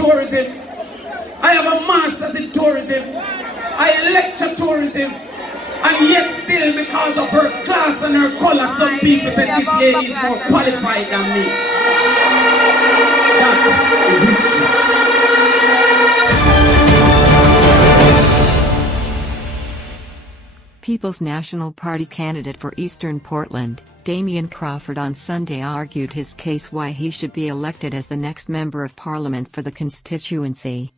tourism. I have a master's in tourism. I lecture tourism. And yet still, because of her class and her color, some people say this lady is more qualified than me. That is history. People's National Party candidate for Eastern Portland, Damion Crawford, on Sunday argued his case why he should be elected as the next Member of Parliament for the constituency.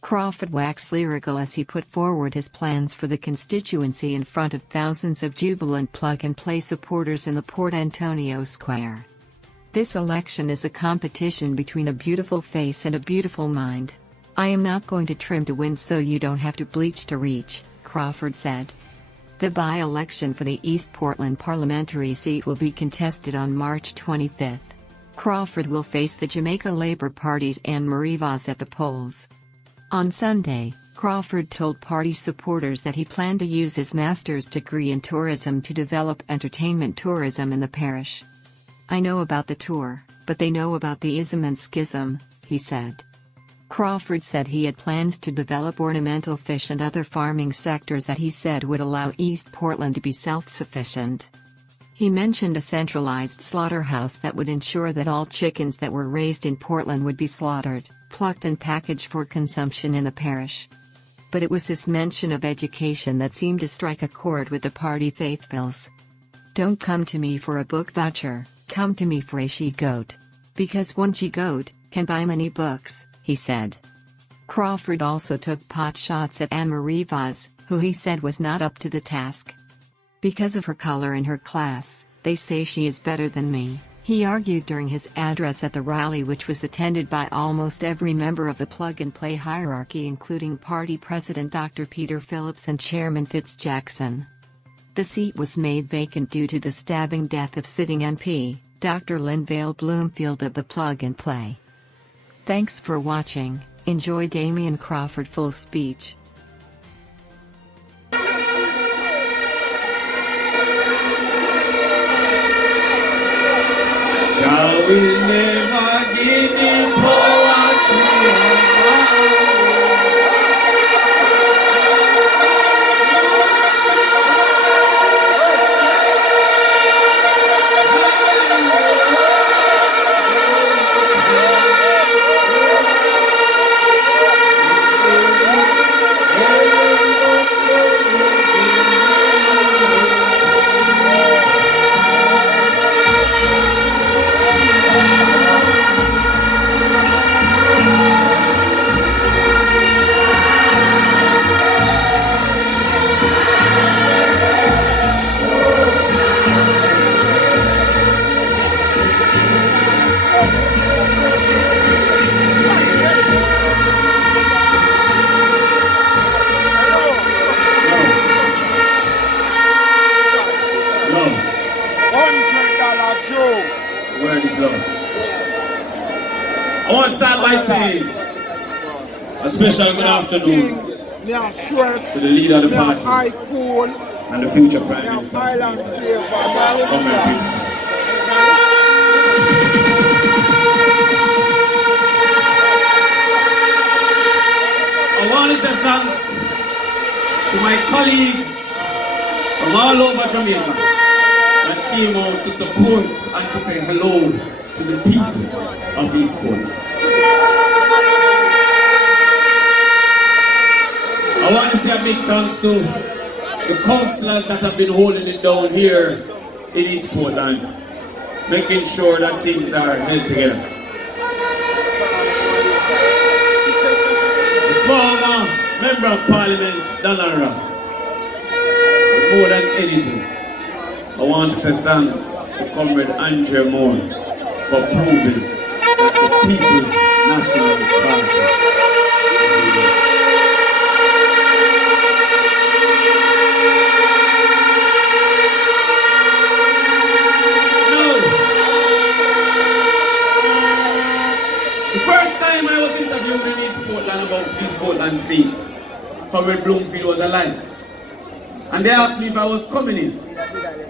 Crawford waxed lyrical as he put forward his plans for the constituency in front of thousands of jubilant plug-and-play supporters in the Port Antonio Square. "This election is a competition between a beautiful face and a beautiful mind. I am not going to trim to win, so you don't have to bleach to reach," Crawford said. The by-election for the East Portland parliamentary seat will be contested on March 25. Crawford will face the Jamaica Labour Party's Anne-Marie Vaz at the polls. On Sunday, Crawford told party supporters that he planned to use his master's degree in tourism to develop entertainment tourism in the parish. "I know about the tour, but they know about the ism and schism," he said. Crawford said he had plans to develop ornamental fish and other farming sectors that he said would allow East Portland to be self-sufficient. He mentioned a centralized slaughterhouse that would ensure that all chickens that were raised in Portland would be slaughtered, plucked and packaged for consumption in the parish. But it was his mention of education that seemed to strike a chord with the party faithfuls. "Don't come to me for a book voucher, come to me for a she-goat. Because one she-goat can buy many books," he said. Crawford also took pot shots at Anne-Marie Vaz, who he said was not up to the task. "Because of her color in her class, they say she is better than me," he argued during his address at the rally, which was attended by almost every member of the plug-and-play hierarchy, including party president Dr. Peter Phillips and Chairman Fitz Jackson. The seat was made vacant due to the stabbing death of sitting MP, Dr. Linvale Bloomfield of the plug-and-play. Thanks for watching. Enjoy Damion Crawford full speech. Shall we never give in power to I want to start by saying a special good afternoon to the leader of the party and the future Prime Minister. I want to say thanks to my colleagues from all over Jamaica that came out to support and to say hello to the people of East Portland. I want to say a big thanks to the councillors that have been holding it down here in East Portland, making sure that things are held together. The former Member of Parliament, Danara, more than anything, I want to say thanks to Comrade Andrea Moore for proving that the People's National Party the first time I was interviewed in East Portland about East Portland seat, Comrade Bloomfield was alive. And they asked me if I was coming in.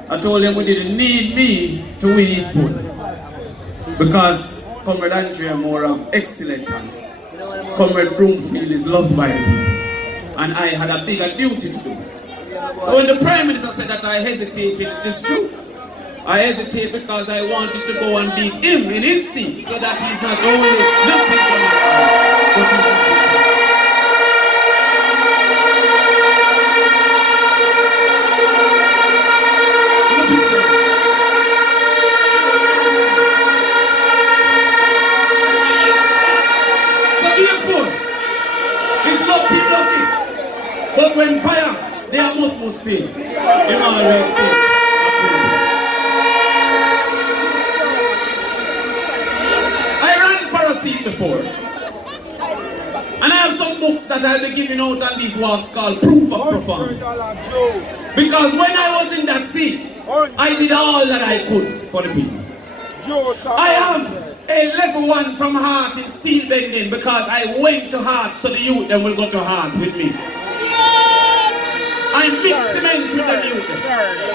I told them we didn't need me to win East Portland, because Comrade Andrea Moore have excellent talent. Comrade Broomfield is loved by the people. And I had a bigger duty to do. So when the Prime Minister said that I hesitated, it is true. I hesitate because I wanted to go and beat him in his seat so that he's not only lifting Jamaica, but he's but when fire, they are most fail. They always fail. I ran for a seat before. And I have some books that I'll be giving out on these walks called Proof of Performance. Because when I was in that seat, I did all that I could for the people. I have a level 1 from heart in steel bending because I went to heart so the youth then will go to heart with me. I mix cement with the youth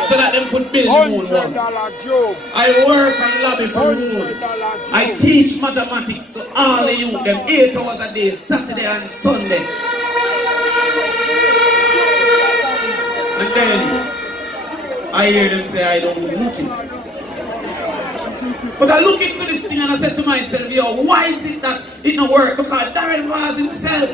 so that them could build their own world. I work and lobby for roads. I teach mathematics to all the youth, them 8 hours a day, Saturday and Sunday. And then I hear them say I don't do nothing. But I look into this thing and I said to myself, yo, why is it that it don't work? Because Darren Vaz himself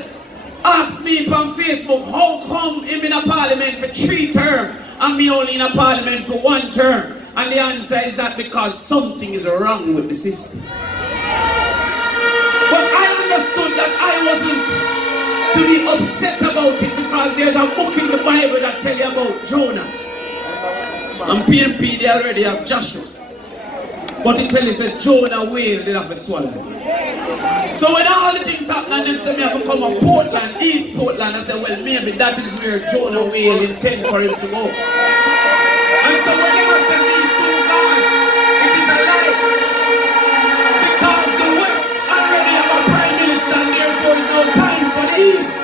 asked me on Facebook, how come him in a parliament for 3 terms and me only in a parliament for 1 term? And the answer is that because something is wrong with the system. But I understood that I wasn't to be upset about it because there's a book in the Bible that tells you about Jonah. And PMP, they already have Joshua. But it tells you that Jonah whale did have a swallow. So when all the things happen and them say me have to come to Portland, East Portland, I say, well, maybe that is where Jonah whale intend for him to go. And so when they say me so bad, it is a lie. Because the West already have a Prime Minister and therefore is no time for the East.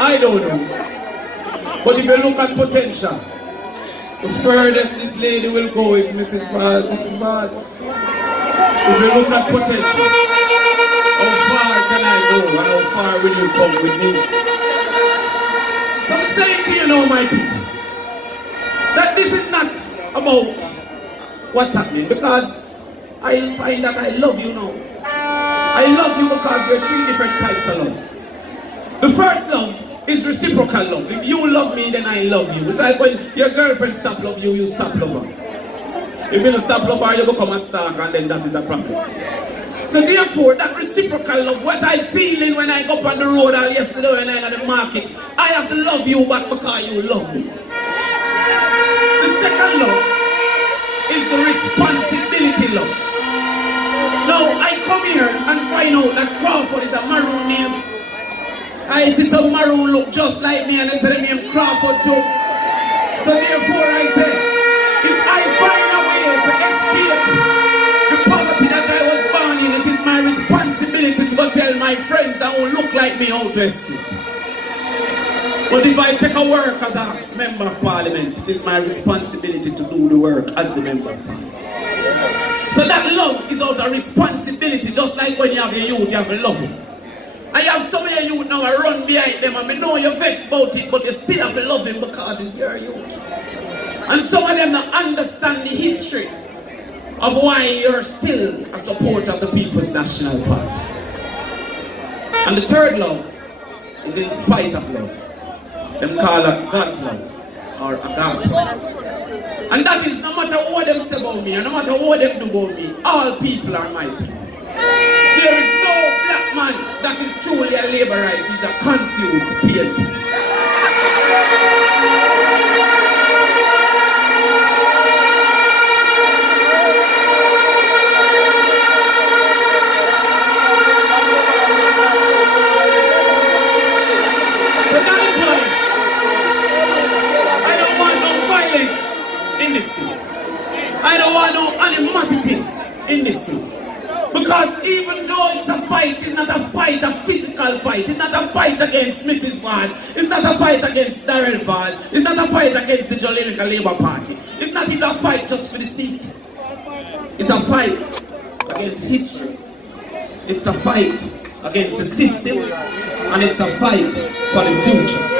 I don't know. But if you look at potential, the furthest this lady will go is Mrs. Vaz. Mrs. Vaz. If you look at potential, how far can I go and how far will you come with me? So I'm saying to you now, my people, that this is not about what's happening, because I find that I love you now. I love you because there are 3 different types of love. The first love is reciprocal love. If you love me, then I love you. It's like when your girlfriend stop love you, you stop love her. If you don't stop love her, you become a stalker, and then that is a problem. So therefore, that reciprocal love, what I feeling when I go up on the road or yesterday when I at the market, I have to love you back because you love me. The second love is the responsibility love. Now, I come here and find out that Crawford is a maroon name. I see some maroon look just like me and they say the name Crawford too. So therefore I say, if I find a way to escape the poverty that I was born in, it is my responsibility to tell my friends that who look like me how to escape. But if I take a work as a member of parliament, it is my responsibility to do the work as the member of parliament. So that love is out of responsibility, just like when you have your youth, you have to love it. I have some of your youth now, I run behind them and I know you're vexed about it, but you still have to love him because it's your youth. And some of them don't understand the history of why you're still a supporter of the People's National Party. And the third love is in spite of love. Them call it God's love, or agape. And that is no matter what them say about me, or no matter what them do about me, all people are my people. There is no black man that is truly a laborite. He's a confused PNP. So that is why I don't want no violence in this thing. I don't want no animosity in this thing. Because even though it's a fight, it's not a fight of physical small fight. It's not a fight against Mrs. Vaz. It's not a fight against Darrell Vaz. It's not a fight against the Jamaica Labour Party. It's not even a fight just for the seat. It's a fight against history. It's a fight against the system. And it's a fight for the future.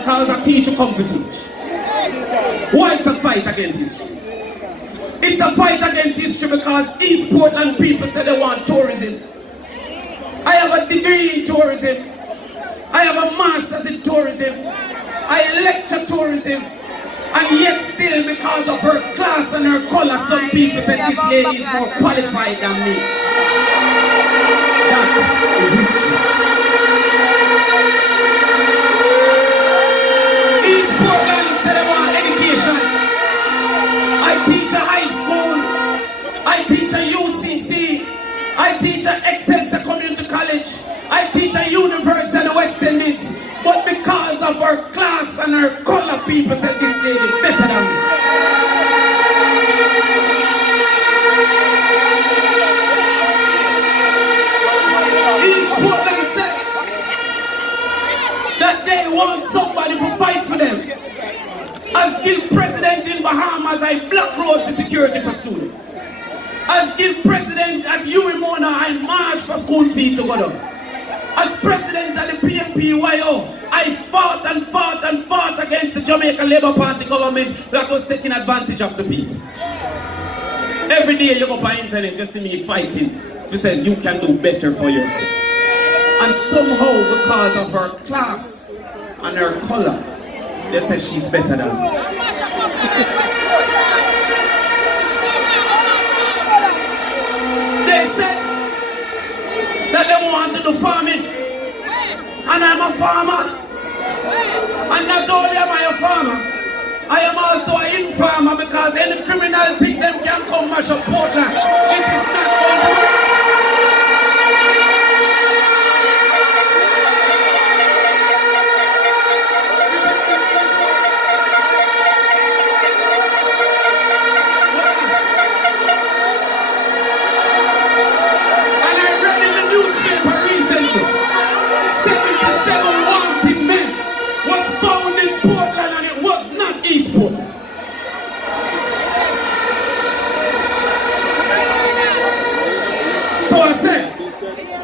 Because a teacher come to teach. Why it's a fight against history? It's a fight against history because East Portland people say they want tourism. I have a degree in tourism. I have a master's in tourism. I lecture tourism. And yet still, because of her class and her color, some people say this lady is more qualified than me. That is history. I teach a high school, I teach a UCC, I teach a Excelsior Community College, I teach a university at the West Indies, but because of her class and her color, people said this lady better than me. East Portland said that they want somebody to fight for them. As guild president in Bahamas, I block road for security for students. As guild president at UMONA, I march for school fees to go down. As president at the PMPYO, I fought and fought and fought against the Jamaica Labour Party government that was taking advantage of the people. Every day you go on the internet, you see me fighting. You said you can do better for yourself. And somehow, because of her class and her color, they said she's better than me. They said that they want to do farming. And I'm a farmer. And not only am I a farmer, I am also an informer because any criminal thing them can come mash up Portland. It is not going to work.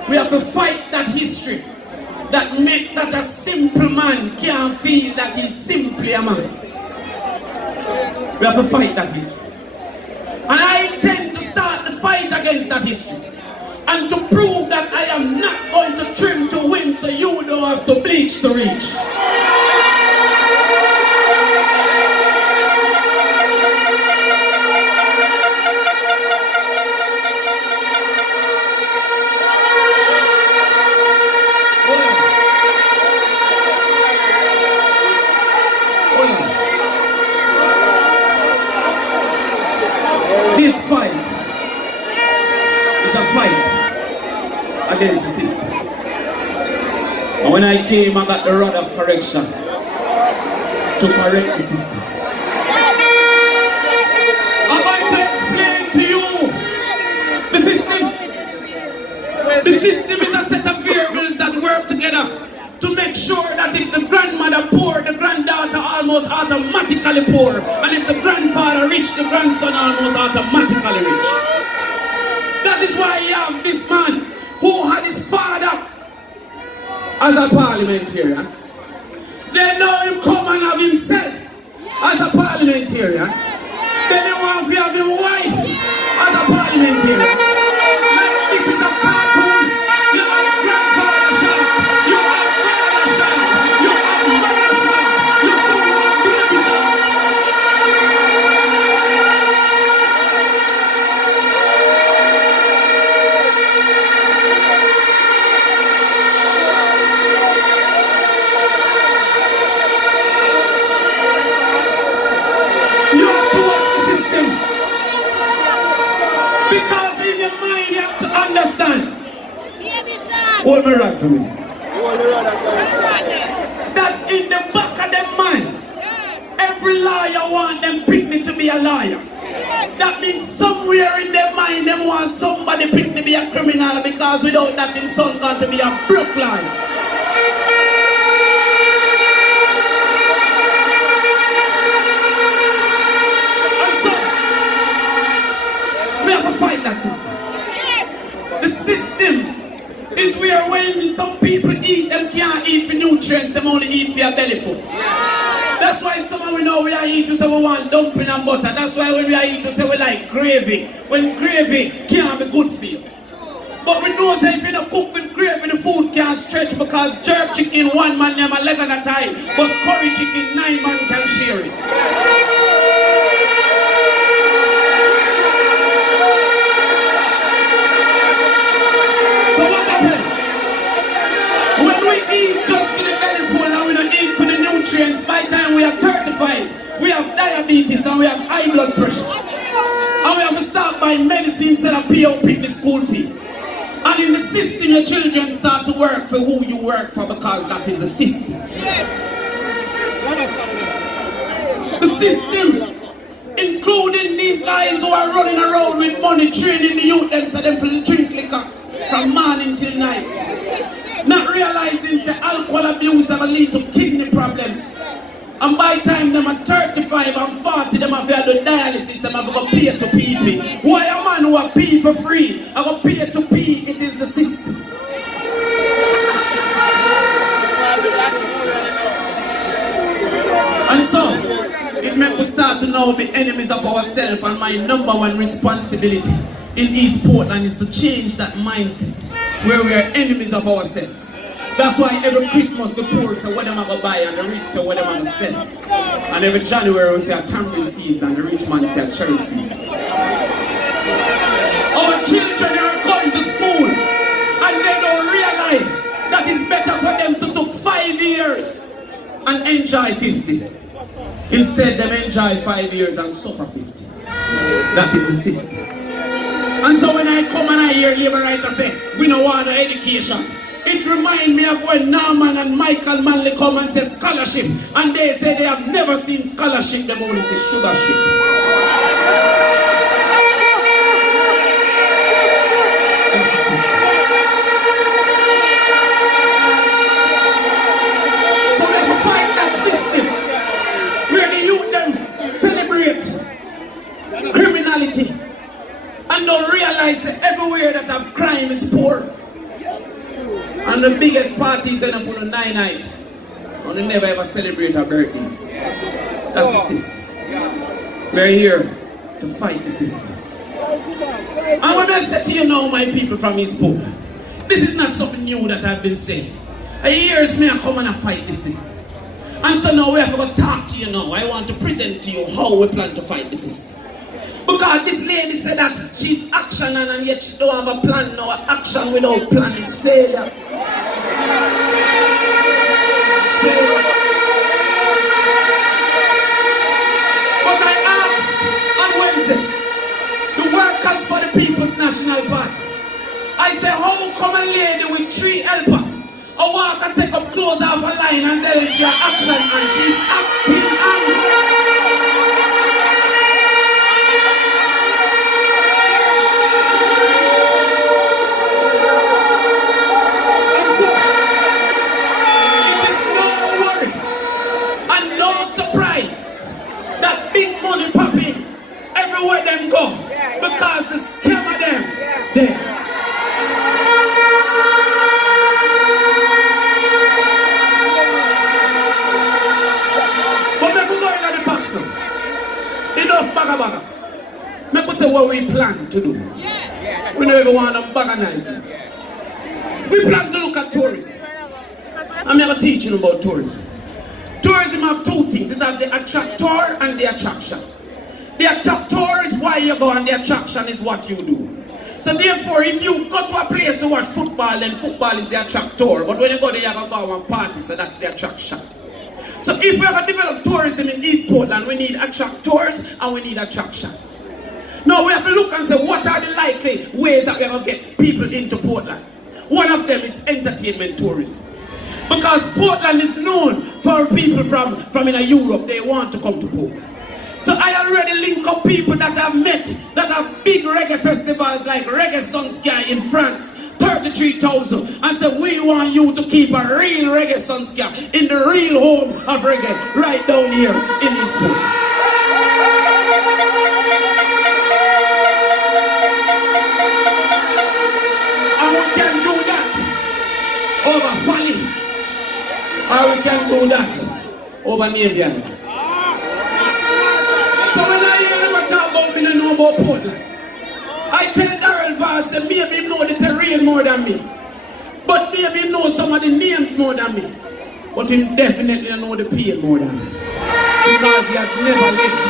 We have to fight that history that make that a simple man can't feel that he's simply a man. We have to fight that history. And I intend to start the fight against that history. And to prove that I am not going to trim to win so you don't have to bleach to reach. This fight is a fight against the system. And when I came, I got the rod of correction to correct the system. I'm going to explain to you the system. The system is a set of variables that work together to make sure that if the grandmother poor, the granddaughter almost automatically poor. And if the grandfather rich, the grandson almost automatically rich. That is why you have this man who had his father as a parliamentarian. They know him come and have himself as a parliamentarian. Then they want to have his wife as a parliamentarian. Like this is a cartoon. You have grandfather shot. You have father shot. You have mother shot. You soon have baby shot. You have to watch the system. Hold me right for me. That in the back of their mind, every liar want them pick me to be a liar. That means somewhere in their mind they want somebody pick me to be a criminal, because without that him son got to be a broke liar. And so we have to fight that system. The system is where when some people eat, them can't eat for nutrients, them only eat for your belly food. That's why some of we know we are eat to say we want dumpling and butter. That's why when we are eat to say we like gravy. When gravy can't be good for you. But we know that if you don't cook with gravy, the food can't stretch, because jerk chicken, one man name a leg at a time. But curry chicken, 9 man can share it. When we eat just for the belly full and we don't eat for the nutrients, by the time we are 35, we have diabetes and we have high blood pressure. And we have to start buying medicine instead of pay out the school fee. And in the system, your children start to work for who you work for, because that is the system. The system, including these guys who are running around with money, training the youth them so them to drink liquor from morning till night. Not realizing that alcohol abuse have a lead to kidney problem. And by the time them are 35 and 40, them have to do dialysis, them have to pay to people. Why a man who are pay for free, have to pay to pay, it is the system. And so, it makes us start to now be enemies of ourselves, and my number one responsibility in East Portland is to change that mindset, where we are enemies of ourselves. That's why every Christmas the poor say what them are going to buy, and the rich say what them are going to sell. And every January we say a tamarind season, and the rich man say a cherry season. Our children are going to school and they don't realize that it's better for them to take 5 years and enjoy 50. Instead them enjoy 5 years and suffer 50. That is the system. And so when I come and I hear labor writers say, we don't want no education, it reminds me of when Norman and Michael Manley come and say scholarship, and they say they have never seen scholarship, they only say sugarship. So they have to fight that system where the youth them celebrate criminality and don't realize that everywhere that have crime is poor. And the biggest parties end up on a 9 night. And they never ever celebrate a birthday. That's the system. We're here to fight the system. And when I say to you now, my people from East Portland, this is not something new that I've been saying. Years me I come and I fight the system. And so now we have to talk to you now. I want to present to you how we plan to fight the system. Because this lady said that she's action and yet she don't have a plan. No, action without plan is failure. But I asked on Wednesday, the workers for the People's National Party, I said, how come a lady with 3 helpers or walk and take up clothes off a line and say that she's action and she's acting and everywhere them go, because the scam of them there. But make we go into the facts now. Enough baga. Make we say what we plan to do. We don't even want to baganize them. We plan to look at tourism. I'm going to teach you about tourism. Tourism have 2 things. It has the attractor and the attraction. The attractor is why you go and the attraction is what you do. So therefore, if you go to a place to watch football, then football is the attractor. But when you go there, you go to a party, so that's the attraction. So if we have to develop tourism in East Portland, we need attractors and we need attractions. Now we have to look and say, what are the likely ways that we are going to get people into Portland? One of them is entertainment tourism. Because Portland is known for people from in Europe, they want to come to Portland. So I already link up people that I've met that have big reggae festivals like Reggae Sunsky in France, 33,000, and said we want you to keep a real Reggae Sunsky in the real home of reggae right down here in this book. And we can do that over Valley, or we can do that over Navy. So when I hear them talk about me, I know about Portland. I tell Darrell Vaz, maybe he know the terrain more than me. But maybe he know some of the names more than me. But he definitely know the pain more than me. Because he has never lived.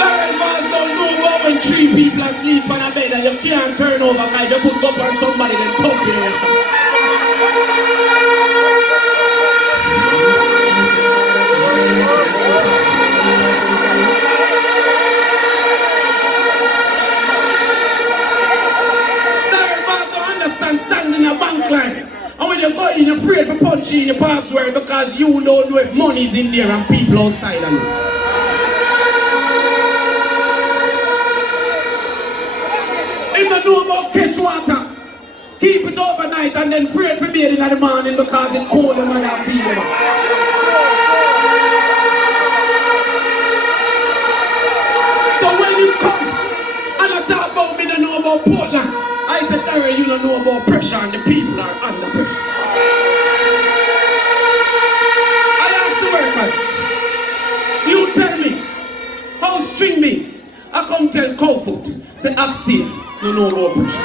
Darrell Vaz don't know about when 3 people are asleep on a bed and you can't turn over because you put up on somebody and thump it in yourself. Standing in a bank line, and when you go in, you're afraid to punch in your password because you don't know if money's in there and people outside of it. If you know about catch water, keep it overnight and then afraid for bathing in the morning because it's cold and not people. So when you come and I talk about me, don't know about Portland, I said, Darrell, you don't know about pressure and the people are under pressure. I asked the workers, you tell me, how string me? I come tell Crawford, say, ask still, you know about pressure.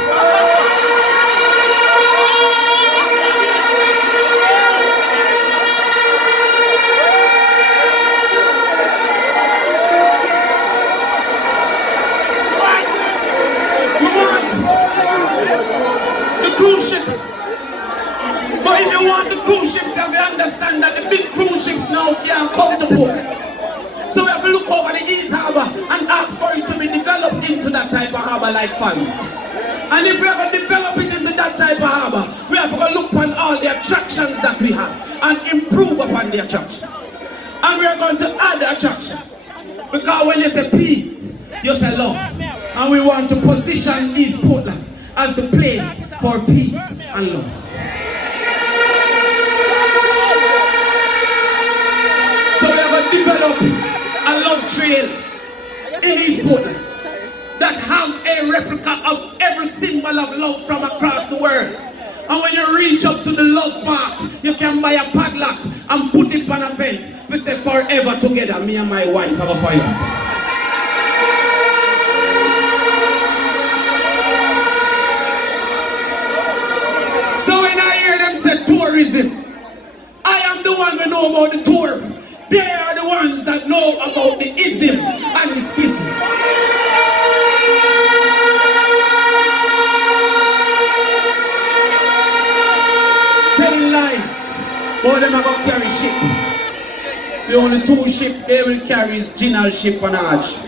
Cruise ships. But if you want the cruise ships, you have to understand that the big cruise ships now can't come to port. So we have to look over the East Harbour and ask for it to be developed into that type of harbour like Falmouth. And if we ever develop it into that type of harbour, we have to look upon all the attractions that we have and improve upon the attractions. And we are going to add the attraction. Because when you say peace, you say love. And we want to position East Portland as the place for peace and love. So we have developed a love trail in East Portland that have a replica of every symbol of love from across the world. And when you reach up to the love park, you can buy a padlock and put it on a fence. We say forever together, me and my wife have a fire. So when I hear them say tourism, I am the one who know about the tour. They are the ones that know about the ism and the schism. Telling lies. All them are going to carry ship. The only 2 ships they will carry is Jinal ship and Arch.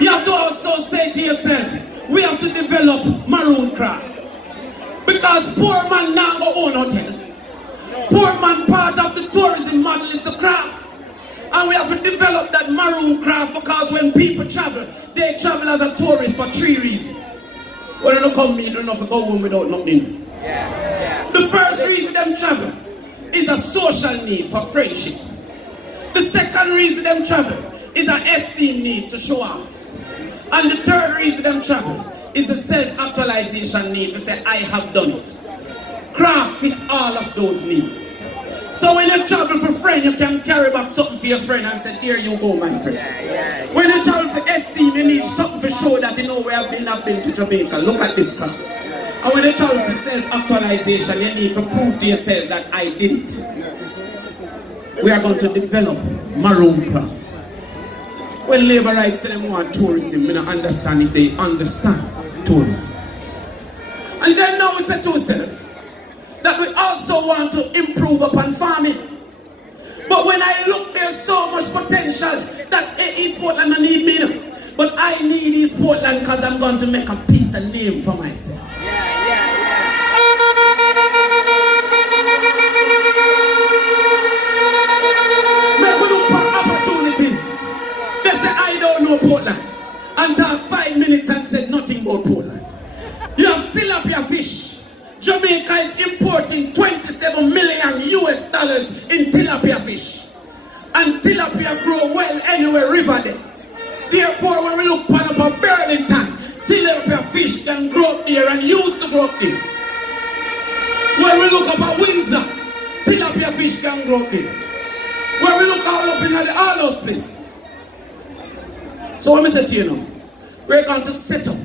You have to also say to yourself, we have to develop maroon craft. Because poor man now go own hotel. Poor man part of the tourism model is the craft. And we have to develop that maroon craft because when people travel, they travel as a tourist for 3 reasons. When they don't come, you don't have to go home without nothing. The first reason them travel is a social need for friendship. The second reason them travel is an esteem need to show off. And the third reason them travel is a self-actualization need to say, I have done it. Craft fit all of those needs. So when you travel for friend, you can carry back something for your friend and say, here you go, my friend. When you travel for esteem, you need something to show that you know where I've been to Jamaica. Look at this craft. And when you travel for self-actualization, you need to prove to yourself that I did it. We are going to develop maroon craft. When labor rights say them want tourism, we don't understand if they understand tourism. And then now we say to ourselves that we also also want to improve upon farming. But when I look, there's so much potential that East Portland don't need me. But I need East Portland because I'm going to make a piece of name for myself. Make we look for opportunities. They say I don't know Portland. And talk 5 minutes and said nothing about Portland. You have tilapia fish. Jamaica is importing $27 million in tilapia fish. And tilapia grow well anywhere river there. Therefore, when we look up at Burlington, tilapia fish can grow up there and used to grow up there. When we look up at Windsor, tilapia fish can grow up there. When we look all up in all those places. So let me say to you now, we're going to set up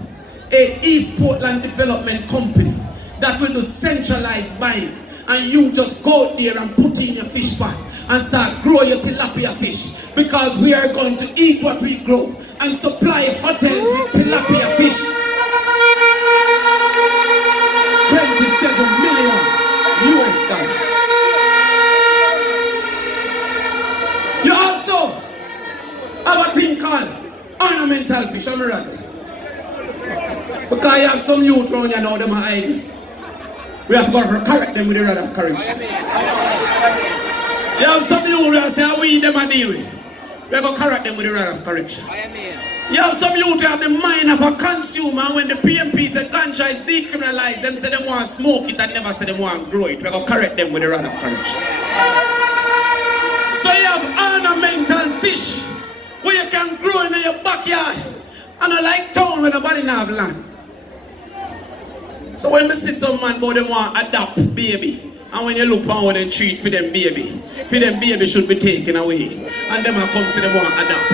a East Portland development company that will do centralized buying, and you just go there and put in your fish pot and start grow your tilapia fish, because we are going to eat what we grow and supply hotels with tilapia fish. 27 million US dollars. You also have a thing called ornamental fish. I'm right. Because you have some youth around here now, them are hiding. We have to go correct them with the rod of correction. You have some youth who say, we them are deal with. We have to correct them with the rod of correction. You have some youth who have the mind of a consumer, and when the PMP say ganja is decriminalized, them say they want to smoke it and never say they want to grow it. We have to correct them with the rod of correction. So you have ornamental fish where you can grow in your backyard. And I like town when nobody have land. So when we see some man but they want to adopt baby, and when you look on how they treat for them baby should be taken away. And them come say they want to adopt.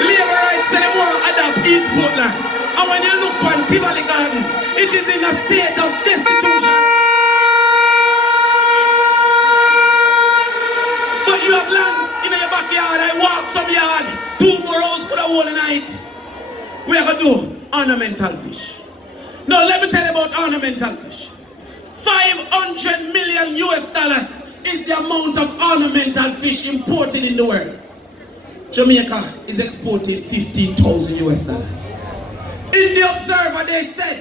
Labor rights say they want to adopt East Portland. And when you look on Tivoli Gardens, it is in a state of destitution. But you have land in your backyard. I walk some yard. 2 more hours could have hold a night. We are going to do ornamental fish. Now let me tell you about ornamental fish. $500 million US is the amount of ornamental fish imported in the world. Jamaica is exporting 15,000 US dollars. In the Observer they said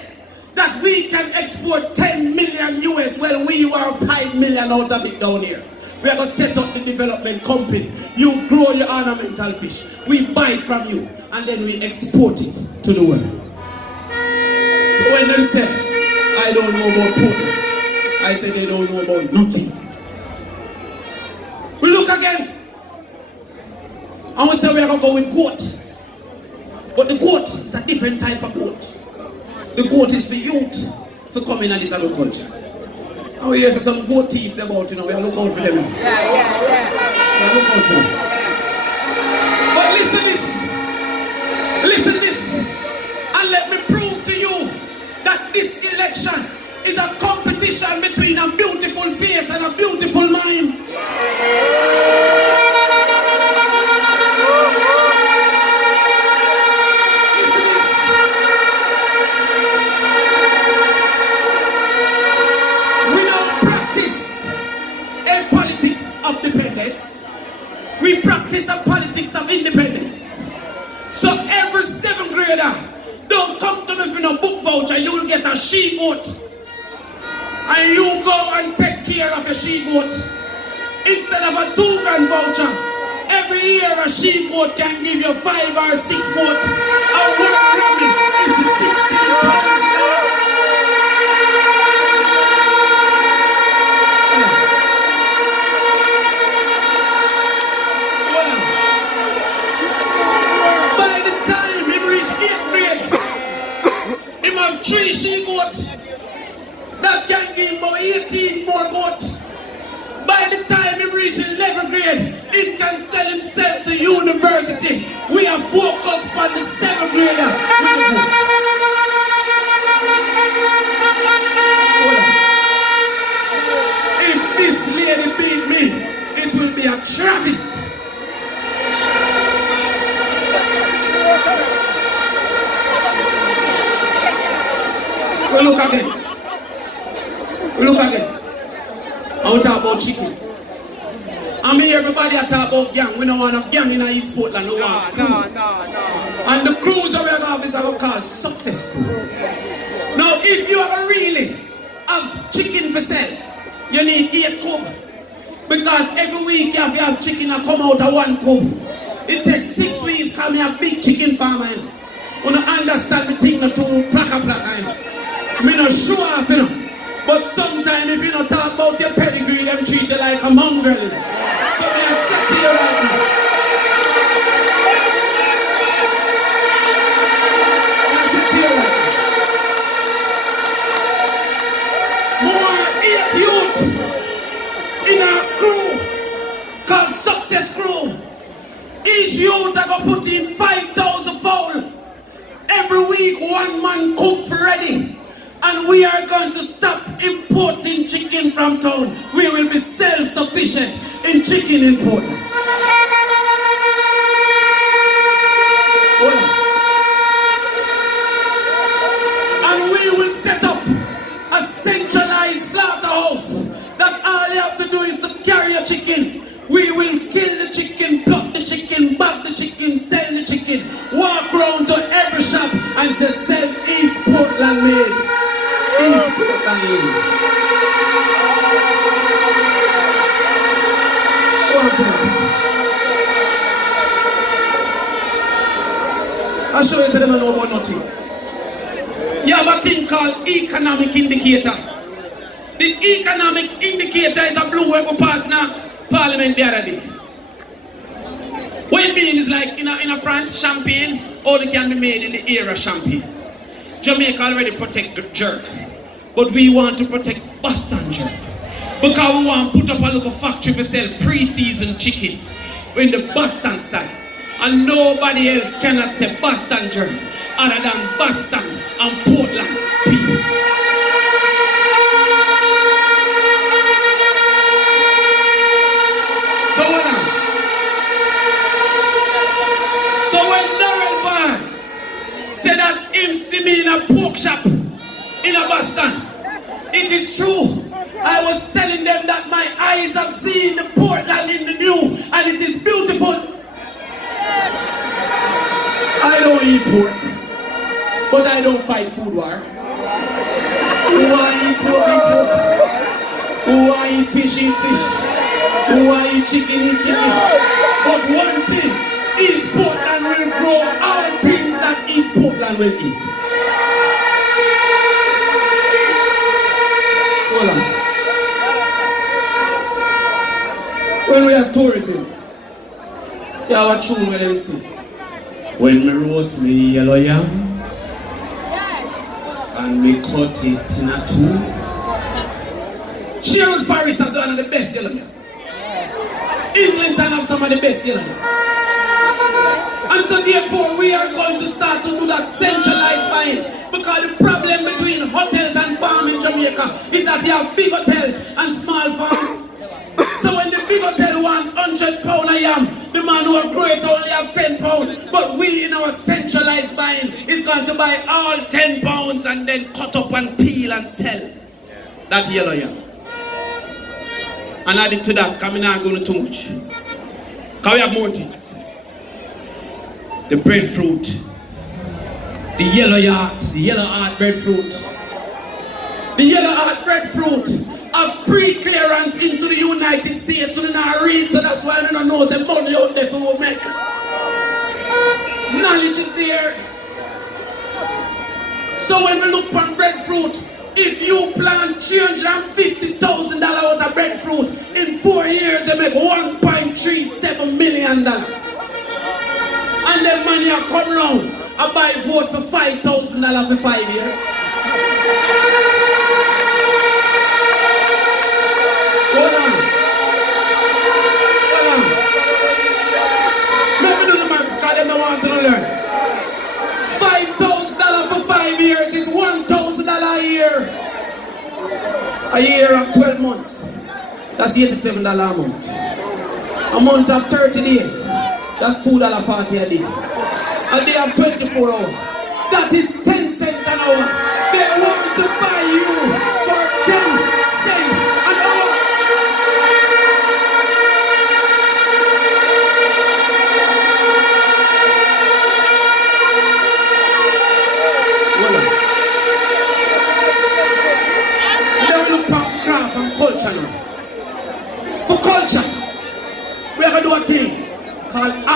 that we can export 10 million US, well we were 5 million out of it down here. We are going to set up the development company. You grow your ornamental fish. We buy it from you and then we export it to the world. So when them say, I don't know about Portland, I say they don't know about nothing. We look again. And we say we are going to go with goat. But the goat is a different type of goat. The goat is for youth for coming in this agriculture. And we hear some goat teeth about, you know, we are looking out for them now. We are looking out for them. But listen this, and let me prove to you that this election is a competition between a beautiful face and a beautiful mind. We practice a politics of independence. So every 7th grader, don't come to me for no book voucher, you will get a she-goat. And you go and take care of your she-goat. Instead of a 2 grand voucher, every year a she-goat can give you 5 or 6 goat. And 1 Grammy is $16,000. Three she-goat that can give about 18 more goat. By the time he reaches 11th grade, it can sell himself to university. We are focused on the 7th grader with the goat. If this lady beat me, it will be a travesty. We look again. I will talk about chicken. I mean, everybody talk about gang. We don't want a gang in East Portland. No. And the crews that we have is what called success crew. Now, if you are really have chicken for sale, you need 8 cub. Because every week you have chicken that come out of 1 cub. It takes 6 weeks to have a big chicken farmer. You don't understand the thing to plaka. Me not sure off, you know. But sometimes if you don't talk about your pedigree, them treat you like a mongrel. So me I say to you right now. I say to you right now. More 8 youth in our crew called Success Crew. Each youth are going to put in 5,000 fowl. Every week 1 man cook for ready. And we are going to stop importing chicken from town. We will be self-sufficient in chicken import. And we will set up a centralized slaughterhouse that all you have to do is to carry a chicken. We will kill the chicken, pluck the chicken, bag the chicken, sell the chicken, walk around to every shop and say, sell East Portland made. East Portland made. I'll show you so they don't know about nothing. You have a thing called economic indicator. The economic indicator is a blue wave pass now. Parliament the other day. What it means is like in a France, champagne only can be made in the era champagne. Jamaica already protect the jerk, but we want to protect Boston jerk because we want to put up a little factory to sell pre-seasoned chicken in the Boston side, and nobody else cannot say Boston jerk other than Boston and Portland people. Said that him see me in a pork shop in a Boston. It is true. I was telling them that my eyes have seen the Portland in the new and it is beautiful. I don't eat pork, but I don't fight food war. Who I eat pork, eat pork. Who I eat fish, eat fish. Who I eat chicken, eat chicken. But one thing, East Portland will grow all things that East Portland will eat. Hold on. When we have tourism, you have a tune where them sing. When me roast me yellow yam, and me cut it in a two. Sherwood Paris have done the best yellow yam. Islington have some of the best yellow yam. And so therefore we are going to start to do that centralized buying, because the problem between hotels and farm in Jamaica is that you have big hotels and small farm. So when the big hotel want £100 a yam, the man who grow it only have £10. But we in our centralized buying is going to buy all £10 and then cut up and peel and sell that yellow yam. And added to that, because I'm not going to too much. Because we have more things. The breadfruit, the yellow heart breadfruit. The yellow heart breadfruit have pre-clearance into the United States, so they not read, so that's why they don't know the money out there for make. Knowledge is there. So when we look for breadfruit, if you plant $350,000 out of breadfruit, in 4 years they make $1.37 million. And then money will come round and buy vote for $5,000 for 5 years. Hold on. Let me do the maths because they don't want to learn. $5,000 for 5 years is $1,000 a year. A year of 12 months. That's $87 a month. A month of 30 days. That's $2.40 a day. And they have 24 hours. That is 10 cents an hour. They want to buy you for 10 cents an hour.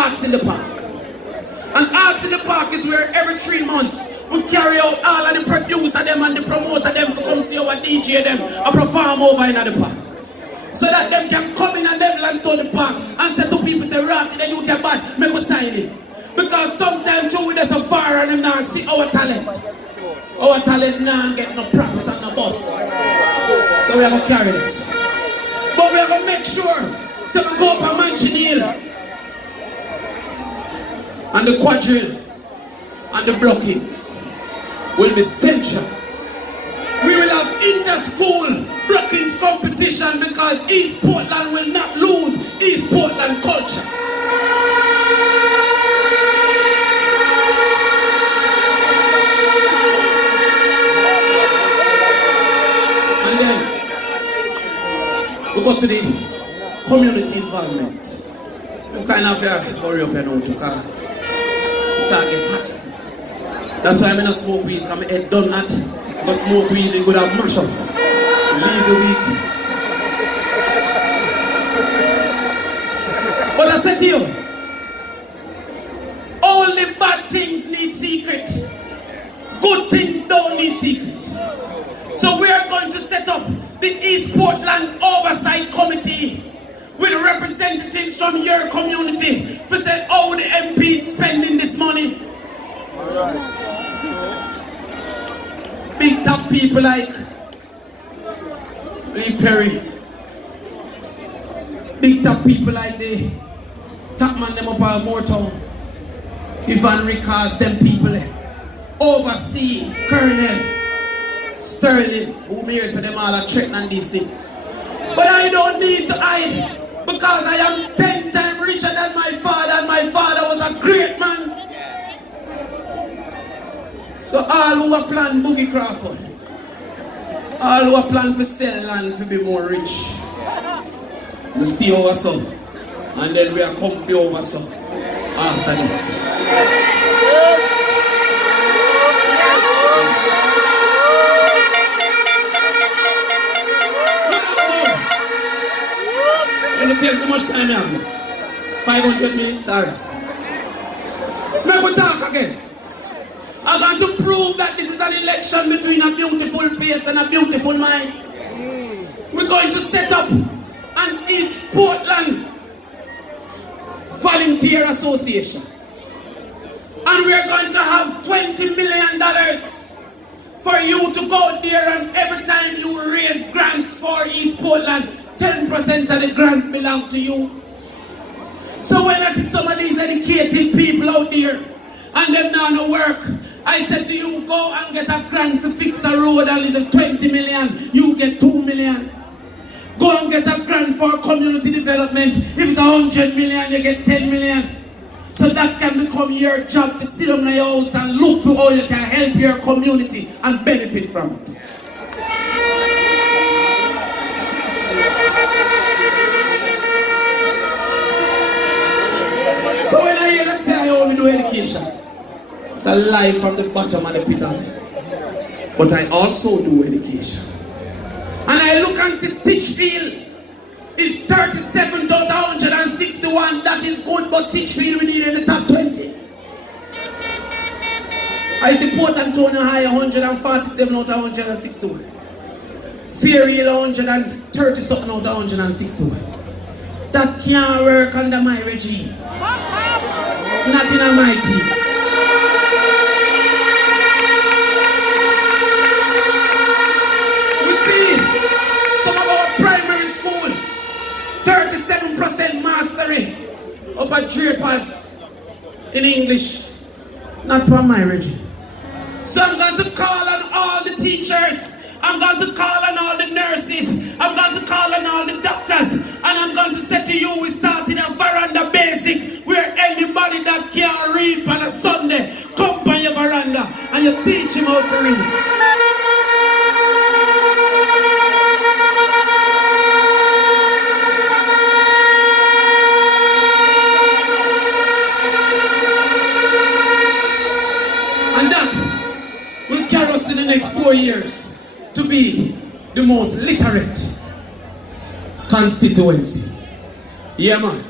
Arts in the Park. And Arts in the Park is where every 3 months we carry out all of the producer them and the promoter them to come see our DJ them and perform over in the park. So that them can come in and level and to the park and say to people, say, right, the youth are bad, make us sign it. Because sometimes too, there's a fire and them now see our talent. Our talent now get no practice and no bus. So we are going to carry that. But we are going to make sure, so we go up a Mansion Hill and the quadrille and the blockings will be central. We will have inter-school blockings competition because East Portland will not lose East Portland culture. And then we go to the community involvement. We kind of have to hurry up and out because we start getting hot. That's why I'm not smoke weed, because my head done hot. But smoke weed, they could have mash up. Leave the weed. But I said to you, only bad things need secret. Good things don't need secret. So we are going to set up the East Portland Oversight Committee with representatives from your community to say how the MP is spending this money. Big top people like Lee Perry, big top people like the top man them up at Moortown, Ivan Ricards, them people oversee Colonel Sterling, who hears them all are threatening these things. But I don't need to hide because I am 10 times richer than my father, and my father was a great man. So all who are planning Boogie Crawford, all who are planning for sell land to be more rich, we stay over some, and then we are comfy over some after this. And it takes too much time now. 500 minutes, sorry. Let me talk again. I'm going to prove that this is an election between a beautiful face and a beautiful mind. We're going to set up an East Portland Volunteer Association. And we're going to have $20 million for you to go there, and every time you raise grants for East Portland, 10% of the grant belong to you. So when I see some of these educated people out there and them now no work, I said to you, go and get a grant to fix a road and it's a 20 million, you get 2 million. Go and get a grant for community development. If it's 100 million, you get 10 million. So that can become your job to sit on your house and look for how you can help your community and benefit from it. So when I hear them say I only do education, it's a lie from the bottom of the pit of it. But I also do education. And I look and see Titchfield is 37 out of 161. That is good, but Titchfield we need in the top 20. I see Port Antonio High 147 out of 161. Fairhill 130 something out of 161. That can't work under my regime. Not in my team. We see some of our primary school 37% mastery up at Drapers in English. Not for my regime. So I'm going to call on all the teachers. I'm going to call on all the nurses. I'm going to call on all the doctors. And I'm going to say to you, we start in a veranda basic where anybody that can't read on a Sunday, come on your veranda and you teach him how to read. And that will carry us in the next 4 years to be the most literate constituency. Yeah, man.